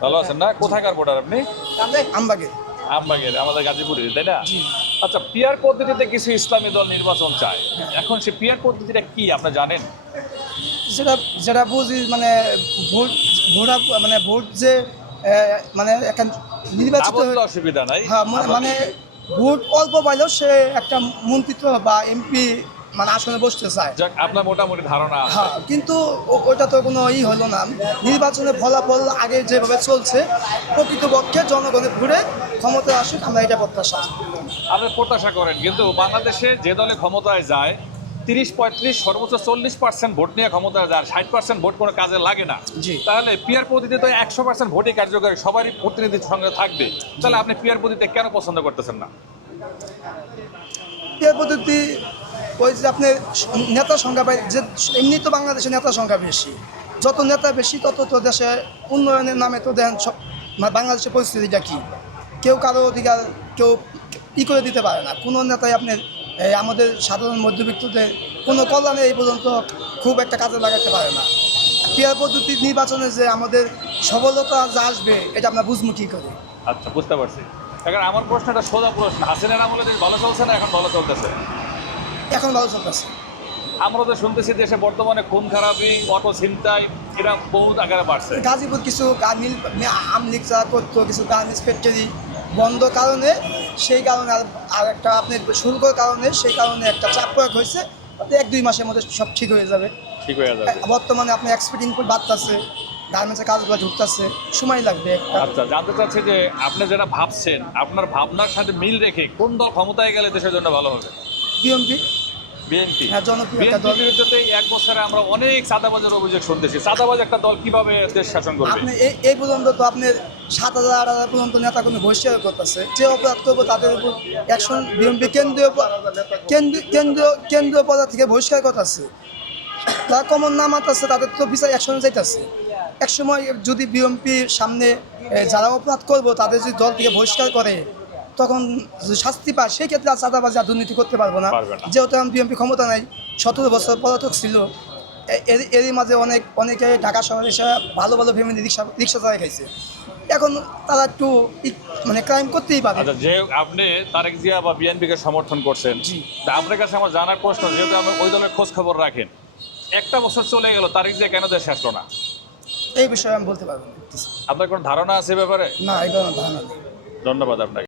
ভালো আছেন না? কোথাকার ভোটার আপনি? আমবাগে। আমবাগের আমাদের গাজীপুরের তাই না? আচ্ছা পিয়ার পদ্ধতিতে কিছু ইসলামী দল নির্বাচন চায়। এখন সে পিয়ার পদ্ধতিটা কি আপনি জানেন? যেটা যেটা বুঝি মানে ভোট ভোটা মানে ভোট যে মানে একটা নির্বাচিত অসুবিধা নাই। হ্যাঁ মানে- মানে ভোট অল্প পাইলেও সে একটা মন্ত্রিত্ব বা এমপি মানে আসনে বসতে চায়। যাক আপনার মোটামুটি ধারণা হ্যাঁ কিন্তু ওটা তো কোনো ই হলো না। নির্বাচনের ফলাফল আগে যেভাবে চলছে প্রকৃতপক্ষে জনগণের ঘুরে ক্ষমতায় আসুক আমরা এটা প্রত্যাশা আপনি প্রত্যাশা করেন কিন্তু বাংলাদেশে যে দলে ক্ষমতায় যায় তিরিশ পঁয়ত্রিশ সর্বোচ্চ চল্লিশ পার্সেন্ট ভোট নিয়ে ক্ষমতায় যায় ষাট পার্সেন্ট ভোট কোনো কাজে লাগে না। জি। তাহলে পিয়ার পদ্ধতিতে তো একশো পার্সেন্ট ভোটই কার্যকরী সবারই প্রতিনিধির সঙ্গে থাকবে। তাহলে আপনি পিয়ার পদ্ধতিতে কেন পছন্দ করতেছেন না? এর পদ্ধতি ওই যে আপনার নেতা সংখ্যা যে এমনি তো বাংলাদেশে নেতা সংখ্যা বেশি। যত নেতা বেশি, তত তো দেশে উন্নয়নের নামে তো দেন সব বাংলাদেশের পরিস্থিতিটা কি? কেউ কারও অধিকার কেউ ই করে দিতে পারে না। কোনো নেতাই আপনার এই আমাদের সাধারণ মধ্যবিত্তদের কোনো কল্যাণে এই পর্যন্ত খুব একটা কাজে লাগাতে পারে না। পিয়ার পদ্ধতি নির্বাচনে যে আমাদের সফলতা যা আসবে, এটা আমরা বুঝব কী করে? আচ্ছা বুঝতে পারছি। এখন আমার প্রশ্নটা সোজা প্রশ্ন। হাসিনের আমলে ভালো চলছে না এখন ভালো চলতেছে? এখন ভালো চলতেছে। আমরা তো শুনতেছি দেশে বর্তমানে খুন খারাপি অটো ছিনতাই এরা বহুত আকারে বাড়ছে। গাজীপুর কিছু মিল আমলিক করতো কিছু গার্মেন্টস ফ্যাক্টরি বন্ধ কারণে সেই কারণে আর একটা আপনি শুল্কর কারণে সেই কারণে একটা চাপ প্রয়োগ হয়েছে। এক দুই মাসের মধ্যে সব ঠিক হয়ে যাবে। ঠিক হয়ে যাবে। বর্তমানে আপনি এক্সপোর্ট ইনপুট বাড়তেছে গার্মেন্টসের কাজগুলো ঢুকতেছে সময় লাগবে আচ্ছা জানতে চাচ্ছি যে আপনি যেটা ভাবছেন আপনার ভাবনার সাথে মিল রেখে কোন দল ক্ষমতায় গেলে দেশের জন্য ভালো হবে? BMP BNP. হ্যাঁ, বিএনপির এক বছরে আমরা অনেক চাঁদাবাজের অভিযোগ শুনতেছি। চাঁদাবাজ একটা দল কীভাবে দেশ শাসন করবে? আপনি এই পর্যন্ত তো আপনি সাত হাজার আট হাজার পর্যন্ত নেতা বহিষ্কার করতেছে। যে অপরাধ করব তাদের উপর অ্যাকশন বিএমপি কেন্দ্রীয় কেন্দ্রীয় কেন্দ্রীয় পদ থেকে বহিষ্কার করতেছে। তারা কমন নাম তাদের তো বিচার অ্যাকশনে যাইতেছে। একসময় যদি বিএমপির সামনে যারা অপরাধ করব তাদের যদি দল থেকে বহিষ্কার করে তখন শাস্তি পায় সেই ক্ষেত্রে আর চাঁদাবাজি আর দুর্নীতি করতে পারব না। যেহেতু এখন বিএমপি ক্ষমতা নাই সতেরো বছর পলাতক ছিল এর এরই মাঝে অনেক অনেকে ঢাকা শহরে এসে ভালো ভালো ফ্যামিলি রিক্সা রিক্সা চালাই খাইছে। এখন তারা একটু মানে ক্রাইম করতেই পারে। আচ্ছা যে আপনি তারেক জিয়া বা বিএনপিকে সমর্থন করছেন জি। তা আপনার কাছে আমার জানার প্রশ্ন যেহেতু আপনি ওই দলের খোঁজ খবর রাখেন একটা বছর চলে গেল তারেক জিয়া কেন দেশে আসলো না? এই বিষয়ে আমি বলতে পারব না। আপনার কোনো ধারণা আছে ব্যাপারে? না এই কারণে ধারণা নেই। ধন্যবাদ আপনাকে।